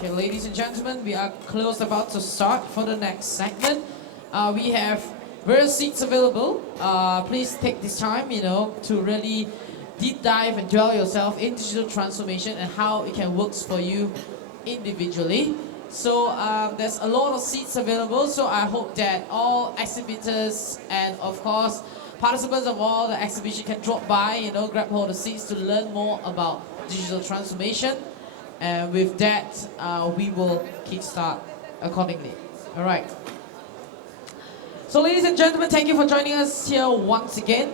Okay, ladies and gentlemen, we are close about to start for the next segment. We have various seats available. Please take this time, to really deep dive and dwell yourself in digital transformation and how it can work for you individually. So there's a lot of seats available, so I hope that all exhibitors and of course participants of all the exhibition can drop by, grab hold of seats to learn more about digital transformation. And with that, we will kickstart accordingly. All right. So ladies and gentlemen, thank you for joining us here once again.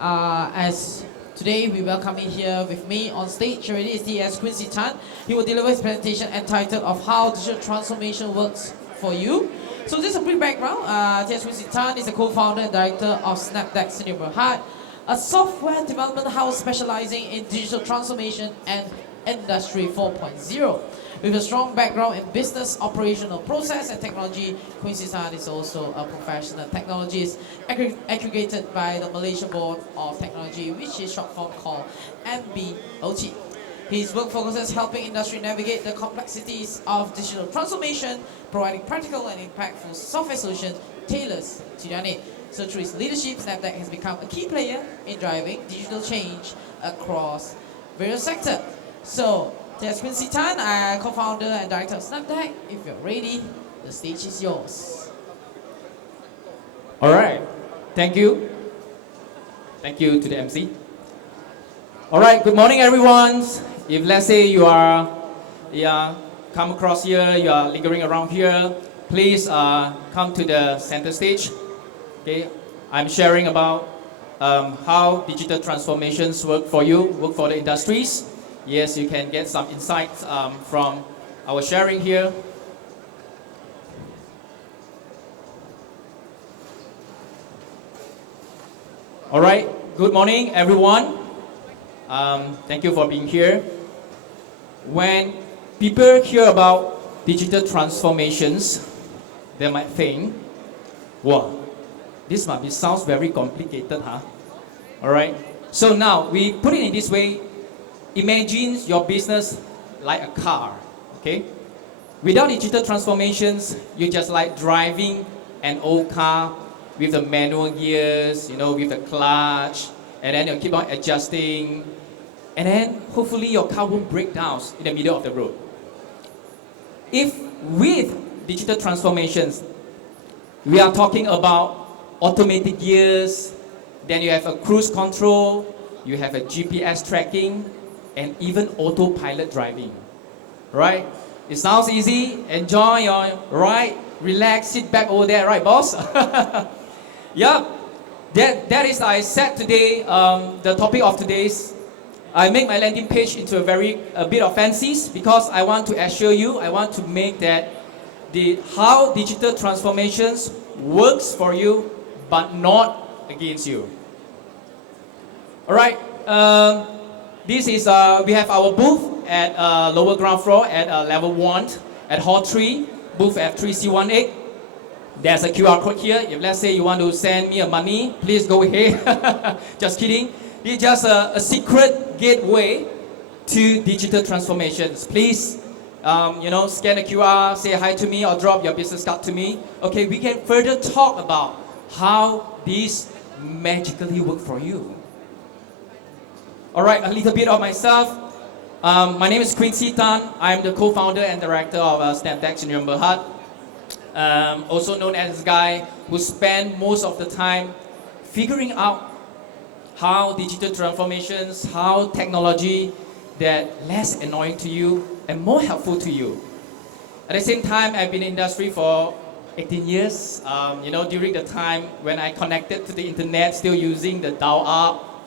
As today we welcome in here with me on stage already is TS Quincy Tan. He will deliver his presentation entitled of how digital transformation works for you. So just a brief background, TS Quincy Tan is a co-founder and director of Snapdec Sdn, a software development house specializing in digital transformation and Industry 4.0. With a strong background in business, operational process and technology, Quincy Tan is also a professional technologist aggregated by the Malaysia Board of Technology, which is short form called MBOT. His work focuses helping industry navigate the complexities of digital transformation, providing practical and impactful software solutions tailored to their need. So through his leadership, Snapdec has become a key player in driving digital change across various sectors. So, there's Quincy Tan, co-founder and director of Snapdec. If you're ready, the stage is yours. All right, thank you. Thank you to the MC. All right, good morning, everyone. If let's say you are, come across here, you are lingering around here, please come to the center stage. Okay, I'm sharing about how digital transformations work for you, work for the industries. Yes, you can get some insights from our sharing here. All right, good morning, everyone. Thank you for being here. When people hear about digital transformations, they might think, wow, this sounds very complicated, huh? All right, so now we put it in this way. Imagine your business like a car, okay? Without digital transformations, you're just like driving an old car with the manual gears, with the clutch, and then you keep on adjusting, and then hopefully your car won't break down in the middle of the road. If with digital transformations, we are talking about automated gears, then you have a cruise control, you have a GPS tracking, and even autopilot driving, right? It sounds easy. Enjoy your ride, relax, sit back over there, right, boss? Yeah, that is, I said today, the topic of today's, I make my landing page into a bit of fancies because I want to assure you, I want to make that how digital transformations works for you, but not against you. All right. This is, we have our booth at lower ground floor at level 1 at hall 3, booth F3C18. There's a QR code here. If let's say you want to send me money, please go ahead. Just kidding. It's just a secret gateway to digital transformations. Please, scan the QR, say hi to me or drop your business card to me. Okay, we can further talk about how these magically work for you. All right, a little bit of myself. My name is Quincy Tan. I'm the co-founder and director of Snapdec Sdn, also known as the guy who spent most of the time figuring out how digital transformations, how technology that less annoying to you and more helpful to you. At the same time, I've been in the industry for 18 years. During the time when I connected to the internet, still using the dial-up,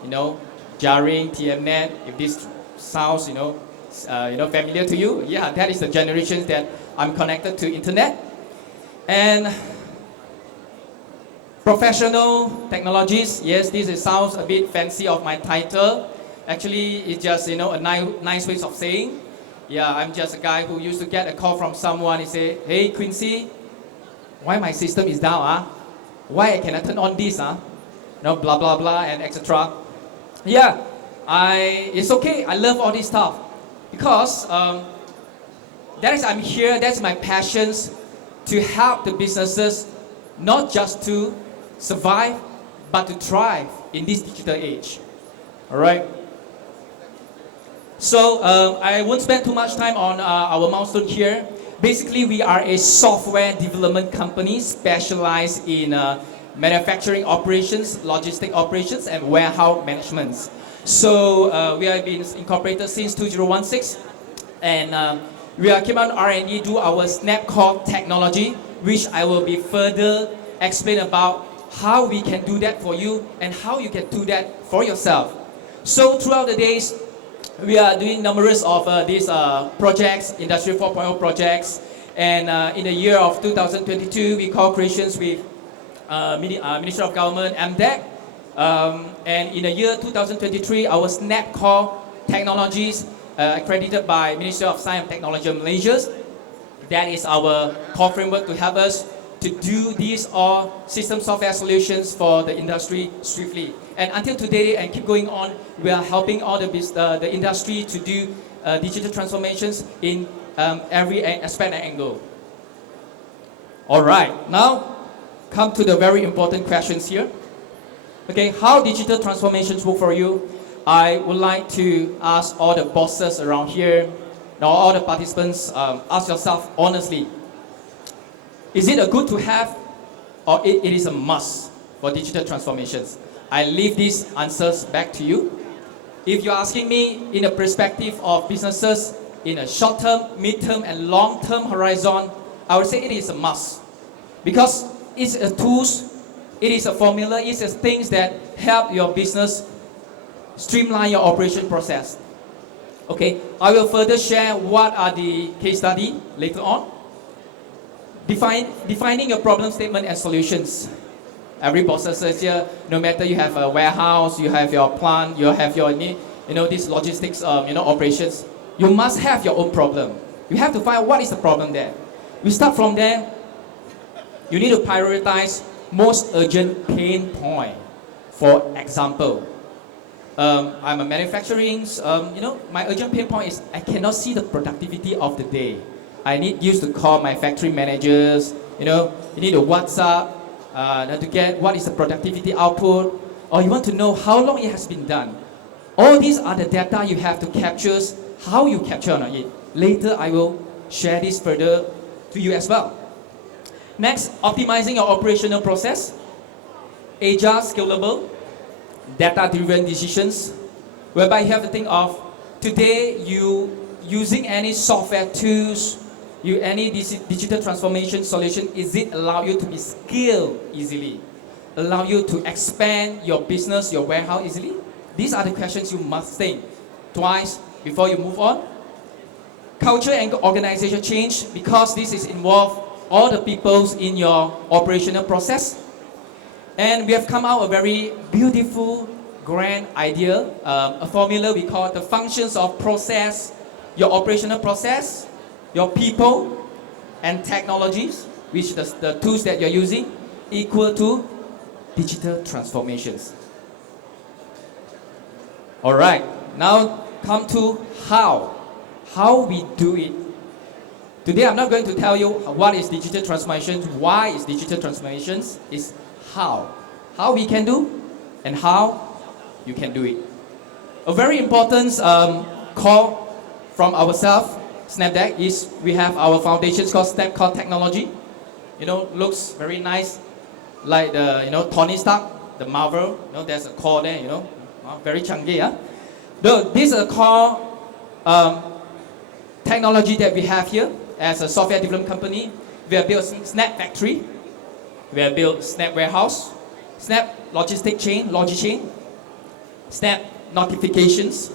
jarring, TMNet, if this sounds, familiar to you, yeah, that is the generations that I'm connected to internet. And professional technologies, yes, sounds a bit fancy of my title. Actually, it's just, a nice way of saying, yeah, I'm just a guy who used to get a call from someone, he say, hey, Quincy, why my system is down, huh? Why I cannot turn on this, huh? Blah, blah, blah, and etc. Yeah, it's okay. I love all this stuff because That is, I'm here, that's my passions to help the businesses not just to survive, but to thrive in this digital age. All right? So I won't spend too much time on our milestone here. Basically, we are a software development company specialized in manufacturing operations, logistic operations, and warehouse management. So we have been incorporated since 2016, and we are keeping on R&D do our Snapcore technology, which I will be further explain about how we can do that for you and how you can do that for yourself. So throughout the days, we are doing numerous of these projects, Industry 4.0 projects, and in the year of 2022, we co-creations with Ministry of Government, MDEC, and in the year 2023, our Snapcore technologies accredited by Ministry of Science and Technology of Malaysia. That is our core framework to help us to do these all system software solutions for the industry swiftly. And until today, and keep going on, we are helping all the industry to do digital transformations in every aspect and angle. All right, now come to the very important questions here. Okay, how digital transformations work for you? I would like to ask all the bosses around here, now all the participants, ask yourself honestly, is it a good to have or it is a must for digital transformations? I leave these answers back to you. If you're asking me in the perspective of businesses in a short-term, mid-term, and long-term horizon, I would say it is a must. Because it's a tools, it is a formula, it's a things that help your business streamline your operation process. Okay, I will further share what are the case study later on. Defining your problem statement and solutions. Every boss says here, no matter you have a warehouse, you have your plant, you have your these logistics operations, you must have your own problem. You have to find what is the problem there. We start from there. You need to prioritize most urgent pain point. For example, I'm a manufacturing, my urgent pain point is I cannot see the productivity of the day. I need you to call my factory managers, you need to WhatsApp to get what is the productivity output, or you want to know how long it has been done. All these are the data you have to capture, how you capture on it. Later I will share this further to you as well. Next, optimizing your operational process, agile, scalable, data-driven decisions, whereby you have to think of today you using any software tools, any digital transformation solution, is it allow you to be scaled easily? Allow you to expand your business, your warehouse easily? These are the questions you must think twice before you move on. Culture and organization change, because this is involved all the peoples in your operational process. And we have come out a very beautiful, grand idea, a formula we call the functions of process, your operational process, your people, and technologies, which the tools that you're using, equal to digital transformations. All right, now come to how we do it. Today I'm not going to tell you what is digital transformation, why is digital transformations, it's how we can do and how you can do it. A very important call from ourselves, Snapdec, is we have our foundations called Snapcore technology. Looks very nice, like the Tony Stark, the Marvel. There's a core there. Very chunky. Yeah. This is a core technology that we have here as a software development company. We have built Snap Factory. We have built Snap Warehouse, Snap Logistic Chain, Logi-Chain, Snap Notifications,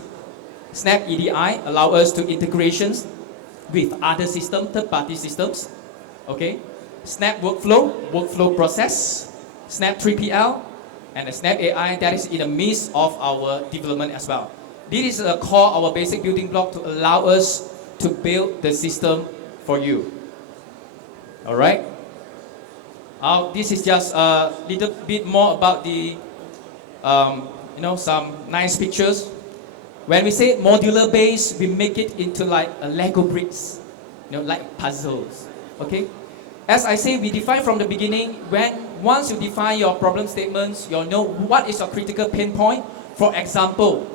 Snap EDI allow us to integrations with other systems, third-party systems. Okay, Snap Workflow Process, Snap 3PL, and the Snap AI that is in the midst of our development as well. This is a core, our basic building block to allow us to build the system for you. All right. This is just a little bit more about the, some nice pictures. When we say modular base, we make it into like a Lego bricks. like puzzles. Okay? As I say, we define from the beginning, once you define your problem statements, you'll know what is your critical pain point. For example,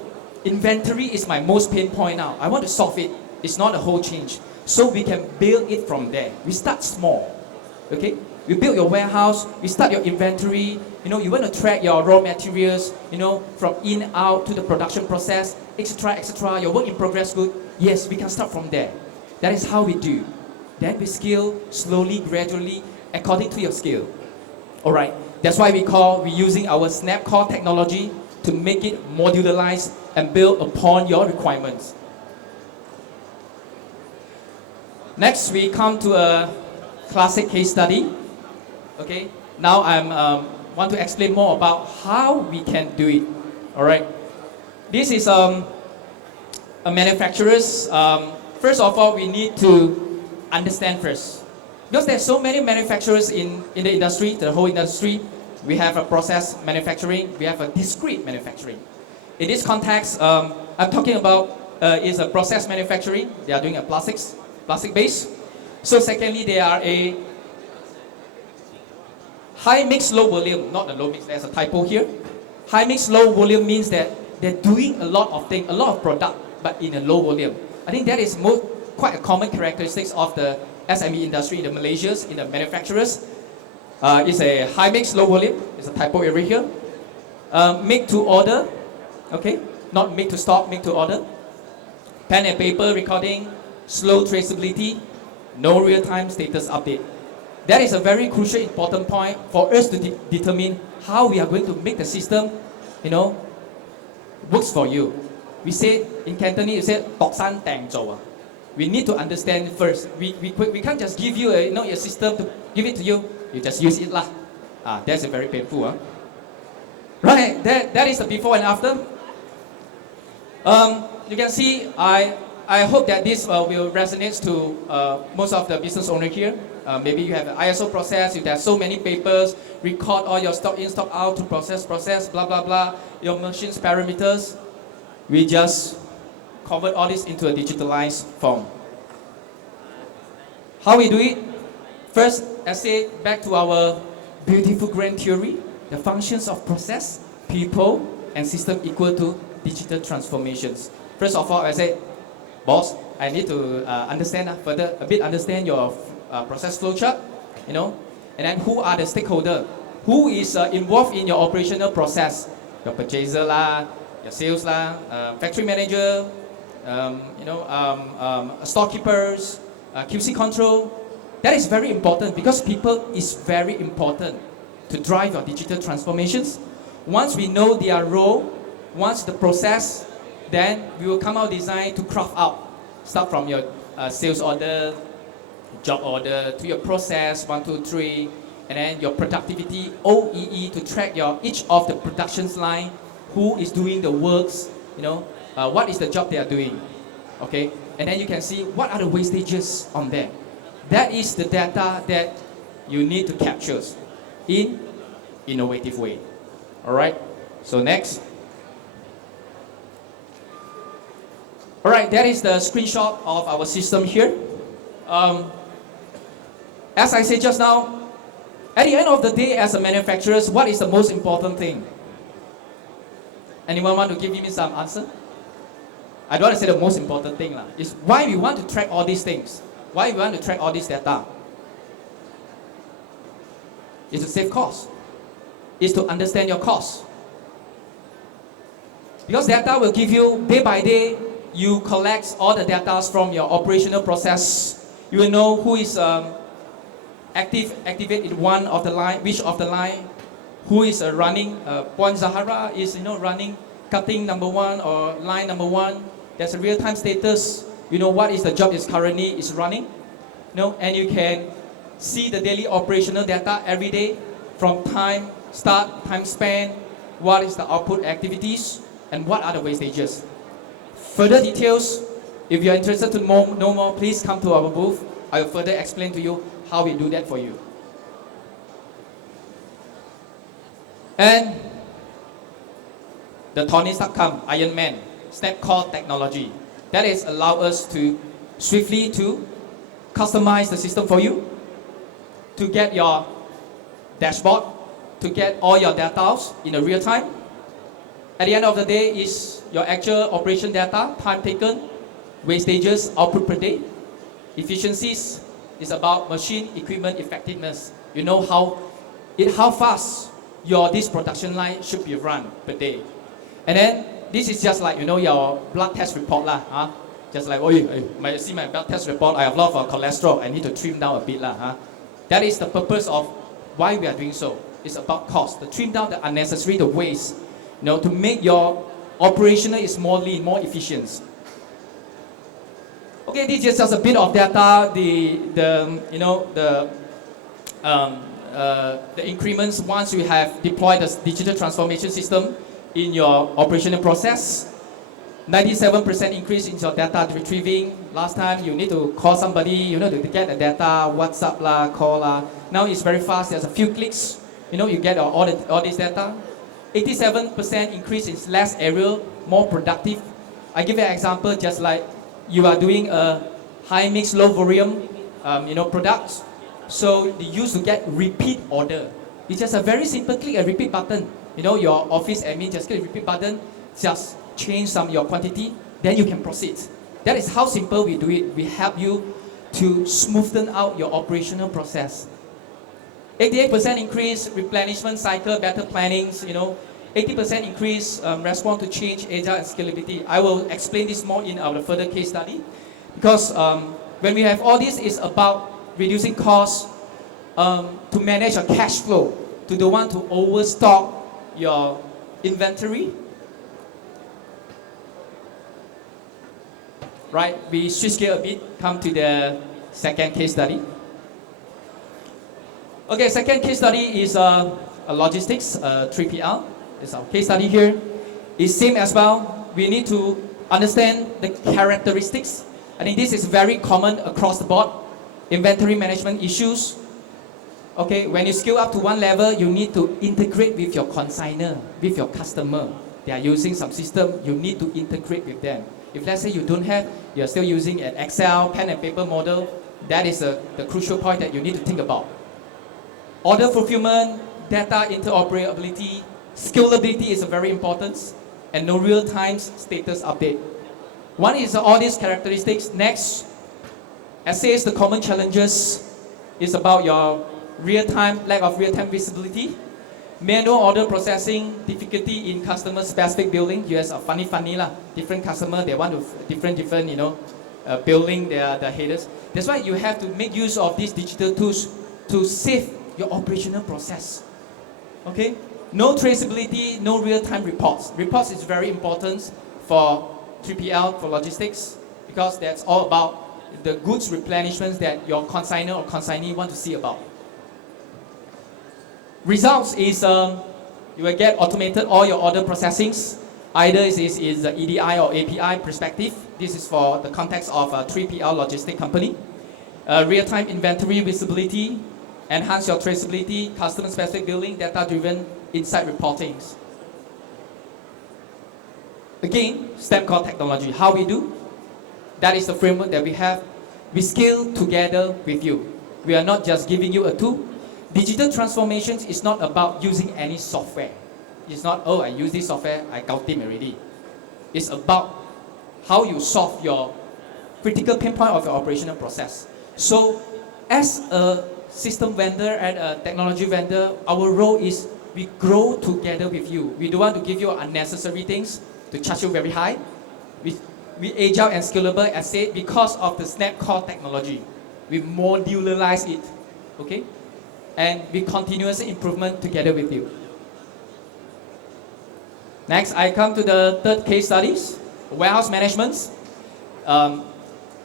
inventory is my most pain point now. I want to solve it. It's not a whole change. So we can build it from there. We start small. Okay? You build your warehouse, you start your inventory, you want to track your raw materials, from in, out to the production process, etc., etc. Your work in progress good. Yes, we can start from there. That is how we do. Then we scale slowly, gradually, according to your skill. Alright, that's why we're using our Snap Core technology to make it modularized and build upon your requirements. Next, we come to a classic case study. Okay, now I want to explain more about how we can do it. Alright, this is a manufacturer's. First of all, we need to understand first. Because there's so many manufacturers in the industry, the whole industry. We have a process manufacturing, we have a discrete manufacturing. In this context, I'm talking about is a process manufacturing. They are doing a plastic base. So secondly, they are a high mix, low volume, not a low mix, there's a typo here. High mix, low volume means that they're doing a lot of things, a lot of product, but in a low volume. I think that is quite a common characteristics of the SME industry in the Malaysians, in the manufacturers. It's a high mix, low volume. It's a typo area here. Make to order, okay? Not make to stock, make to order. Pen and paper recording, slow traceability, no real-time status update. That is a very crucial, important point for us to determine how we are going to make the system, works for you. We say in Cantonese, we say "tok san tang zhou." We need to understand first. We can't just give you your system to give it to you. You just use it lah. That's very painful. Huh? Right. That is the before and after. You can see. I hope that this will resonate to most of the business owner here. Maybe you have an ISO process. If there's so many papers, record all your stock in, stock out to process, blah blah blah. Your machine's parameters. We just convert all this into a digitalized form. How we do it? First, I say back to our beautiful grand theory, the functions of process, people, and system equal to digital transformations. First of all, I say, boss, I need to understand your process flowchart, and then who are the stakeholder, who is involved in your operational process, your purchaser lah, your sales lah, factory manager, storekeepers, QC control. That is very important because people is very important to drive your digital transformations. Once we know their role, once the process, then we will come out design to craft out. Start from your sales order, job order, to your process, 1, 2, 3, and then your productivity, OEE, to track each of the productions line, who is doing the works, what is the job they are doing, okay? And then you can see what are the wastages on there. That is the data that you need to capture in innovative way. All right. So next. All right. That is the screenshot of our system here. As I said just now, at the end of the day, as a manufacturer, what is the most important thing? Anyone want to give me some answer? I don't want to say the most important thing is why we want to track all these things. Why we want to track all this data? Is to save costs. Is to understand your costs. Because data will give you, day by day, you collect all the data from your operational process. You will know who is activate in one of the line, which of the line, who is running. Puan Zahara is running cutting number 1 or line number 1. There's a real-time status. You know what is the job is currently is running. And you can see the daily operational data every day from time start, time spent, what is the output activities, and what are the wastages. Further details, if you're interested to know more, please come to our booth. I will further explain to you how we do that for you. And the Tony Stark Iron Man, Snap Core technology. That is allow us to swiftly to customize the system for you to get your dashboard, to get all your data in a real time. At the end of the day is your actual operation data, time taken, wastages, output per day. Efficiencies is about machine equipment effectiveness. You know how fast this production line should be run per day. And then this is just like your blood test report lah, huh? Just like see my blood test report, I have a lot of cholesterol, I need to trim down a bit lah, huh? That is the purpose of why we are doing so. It's about cost, to trim down the unnecessary, the waste, to make your operational is more lean, more efficient. Okay, this is just a bit of data. The increments once you have deployed the digital transformation system in your operational process. 97% increase in your data retrieving. Last time you need to call somebody, to get the data, WhatsApp lah, call lah. Now it's very fast. There's a few clicks. You get all this data. 87% increase in less error, more productive. I give you an example, just like you are doing a high mix, low volume, products. So you used to get repeat order. It's just a very simple click a repeat button. Your office admin just click repeat button, just change your quantity, then you can proceed. That is how simple we do it. We help you to smoothen out your operational process. 88% increase replenishment cycle, better plannings, 80% increase response to change, agile and scalability. I will explain this more in our further case study, because when we have all this, it's about reducing costs, to manage your cash flow, to don't want to overstock your inventory. Right, we switch gear a bit, come to the second case study. Okay, second case study is a logistics, 3PL. It's our case study here. It's same as well. We need to understand the characteristics. I think this is very common across the board. Inventory management issues. Okay, when you scale up to one level, you need to integrate with your consignor, with your customer. They are using some system, you need to integrate with them. If let's say you don't have, you're still using an Excel, pen and paper model, that is the crucial point that you need to think about. Order fulfillment, data interoperability, scalability is very important, and no real-time status update. One is all these characteristics. Next, assess the common challenges is about your lack of real-time visibility, manual order processing, difficulty in customer-specific billing. You have a funny lah. Different customer, they want to different billing their headers. That's why you have to make use of these digital tools to save your operational process. Okay? No traceability, no real-time reports. Reports is very important for 3PL, for logistics, because that's all about the goods replenishments that your consignor or consignee want to see about. Results is you will get automated all your order processings. Either is the EDI or API perspective. This is for the context of a 3PL logistic company. Real-time inventory visibility, enhance your traceability, customer-specific billing, data-driven insight reportings. Again, Snapdec technology. How we do? That is the framework that we have. We scale together with you. We are not just giving you a tool. Digital transformations is not about using any software. It's not, I use this software, I got it already. It's about how you solve your critical pain point of your operational process. So, as a system vendor and a technology vendor, our role is we grow together with you. We don't want to give you unnecessary things to charge you very high. We agile and scalable, as said, because of the Snapdec technology. We modularize it, okay? And we continuous improvement together with you. Next, I come to the third case studies, warehouse management.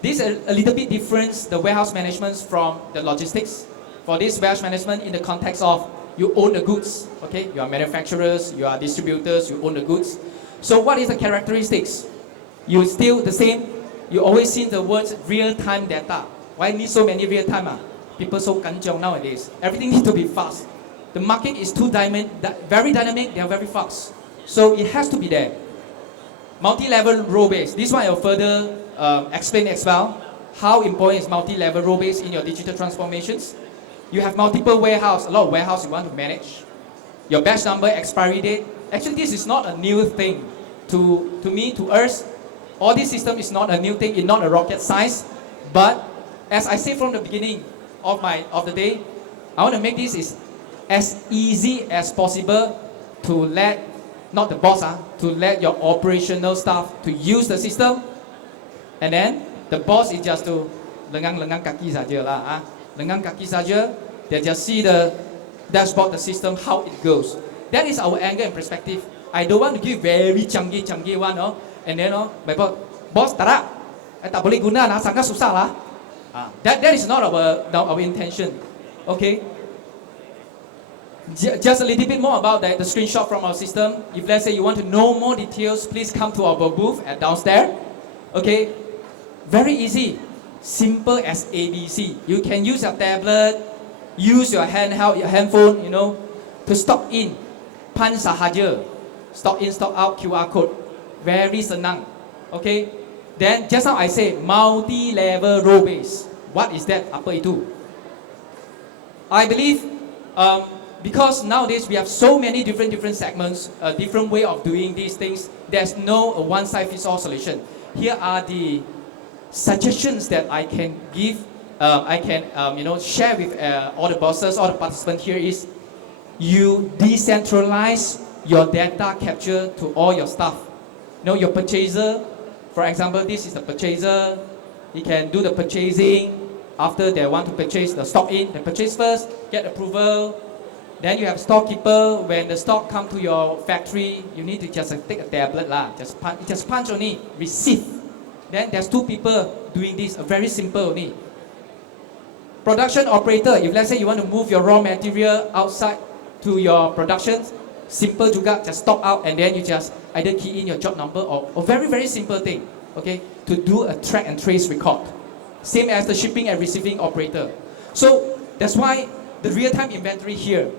This is a little bit different, the warehouse management from the logistics. For this warehouse management in the context of you own the goods, okay? You are manufacturers, you are distributors, you own the goods. So what is the characteristics? You still the same, you always see the words real-time data. Why need so many real-time? People so kanjiong nowadays. Everything needs to be fast. The market is very dynamic, they are very fast. So it has to be there. Multi-level role-based. This one I will further explain as well. how important is multi-level role-based in your digital transformations. You have multiple warehouse, a lot of warehouse you want to manage. Your batch number, expiry date. Actually, this is not a new thing. To me, to us, all this system is not a new thing, it's not a rocket science. But as I said from the beginning of the day, I want to make this is as easy as possible to let, not the boss, to let your operational staff to use the system. And then the boss is just to lengang kaki saja lah, lengang kaki saja. They just see the dashboard, the system, how it goes. That is our angle and perspective. I don't want to give very canggih one, and then my boss tak boleh guna lah, sangat susah lah. That is not our intention. Okay. Just a little bit more about the screenshot from our system. If let's say you want to know more details, please come to our booth at downstairs. Okay, very easy, simple as ABC. You can use your tablet, use your handheld, your handphone, to stock in, punch sahaja, stock in, stock out, QR code, very senang. Okay, then just now I say multi-level role base. What is that? Apa itu? I believe. Because nowadays we have so many different segments, different way of doing these things. There's no one-size-fits-all solution. Here are the suggestions that I can give. I can share with all the bosses, all the participants here is, you decentralize your data capture to all your staff. Your purchaser, for example, this is the purchaser. He can do the purchasing. After they want to purchase the stock in, they purchase first, get approval. Then you have storekeeper. When the stock come to your factory, you need to just take a tablet lah. Just punch only, receive. Then there's two people doing this, very simple only. Production operator, if let's say you want to move your raw material outside to your production, simple juga, just stock out and then you just either key in your job number or very simple thing, okay, to do a track and trace record. Same as the shipping and receiving operator. So that's why the real-time inventory here,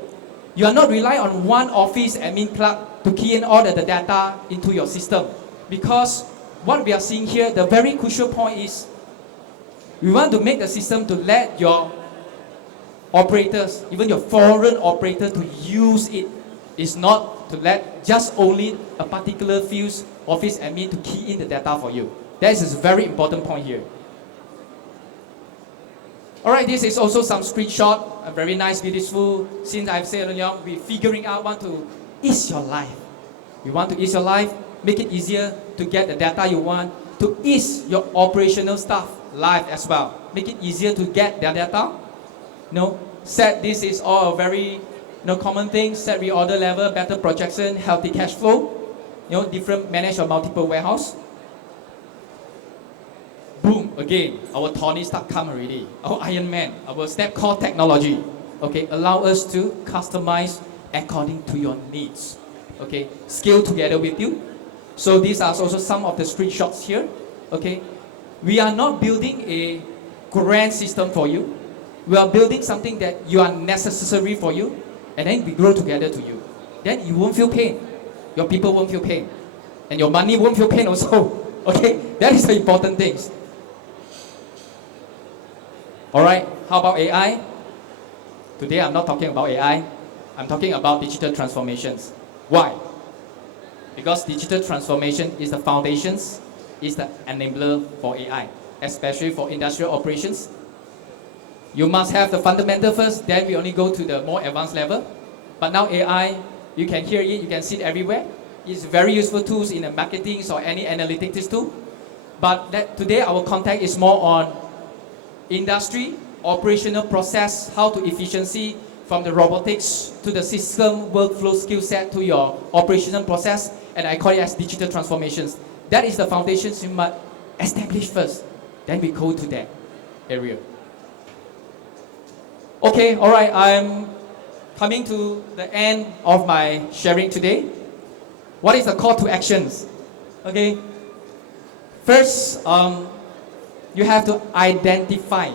you are not relying on one office admin clerk to key in all the data into your system. Because what we are seeing here, the very crucial point is, we want to make the system to let your operators, even your foreign operator, to use it. It's not to let just only a particular few office admin to key in the data for you. That is a very important point here. Alright, this is also some screenshot, a very nice, beautiful. Since I've said earlier, we're figuring out want to ease your life. You want to ease your life, make it easier to get the data you want, to ease your operational staff life as well. Make it easier to get their data. Set this is all a very common thing. Set reorder level, better projection, healthy cash flow. Different manage your multiple warehouse. Boom, again, our Tony Stark come already. Our Iron Man, our Snapcore technology. Okay, allow us to customize according to your needs. Okay, scale together with you. So these are also some of the screenshots here. Okay, we are not building a grand system for you. We are building something that you are necessary for you, and then we grow together to you. Then you won't feel pain. Your people won't feel pain. And your money won't feel pain also. Okay, that is the important things. Alright, how about AI? Today I'm not talking about AI. I'm talking about digital transformations. Why? Because digital transformation is the foundations, is the enabler for AI, especially for industrial operations. You must have the fundamental first, then we only go to the more advanced level. But now AI, you can hear it, you can see it everywhere. It's very useful tools in the marketing or any analytics tool. But today our contact is more on industry, operational process, how to efficiency, from the robotics to the system workflow skill set to your operational process, and I call it as digital transformations. That is the foundations you must establish first. Then we go to that area. Okay, alright, I'm coming to the end of my sharing today. What is the call to actions? Okay, first, you have to identify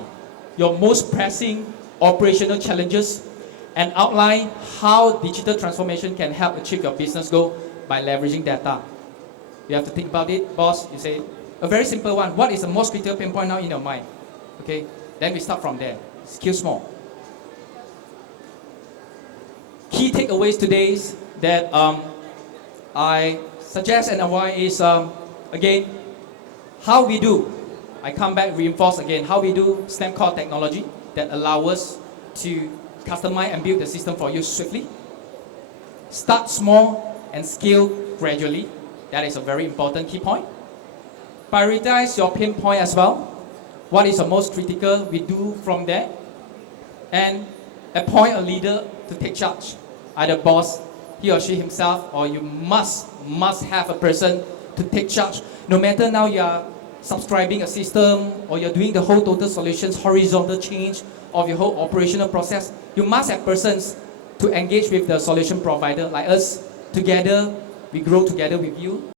your most pressing operational challenges and outline how digital transformation can help achieve your business goal by leveraging data. You have to think about it, boss. You say, a very simple one. What is the most critical pain point now in your mind? Okay, then we start from there. Skill small. Key takeaways today is that I suggest and avoid is again how we do. I come back reinforce again how we do STEM core technology that allow us to customize and build the system for you swiftly. Start small and scale gradually. That is a very important key point. Prioritize your pain point as well. What is the most critical, we do from there. And appoint a leader to take charge. Either boss, he or she himself, or you must have a person to take charge. No matter now you are subscribing a system or you're doing the whole total solutions, horizontal change of your whole operational process, you must have persons to engage with the solution provider like us. Together, we grow together with you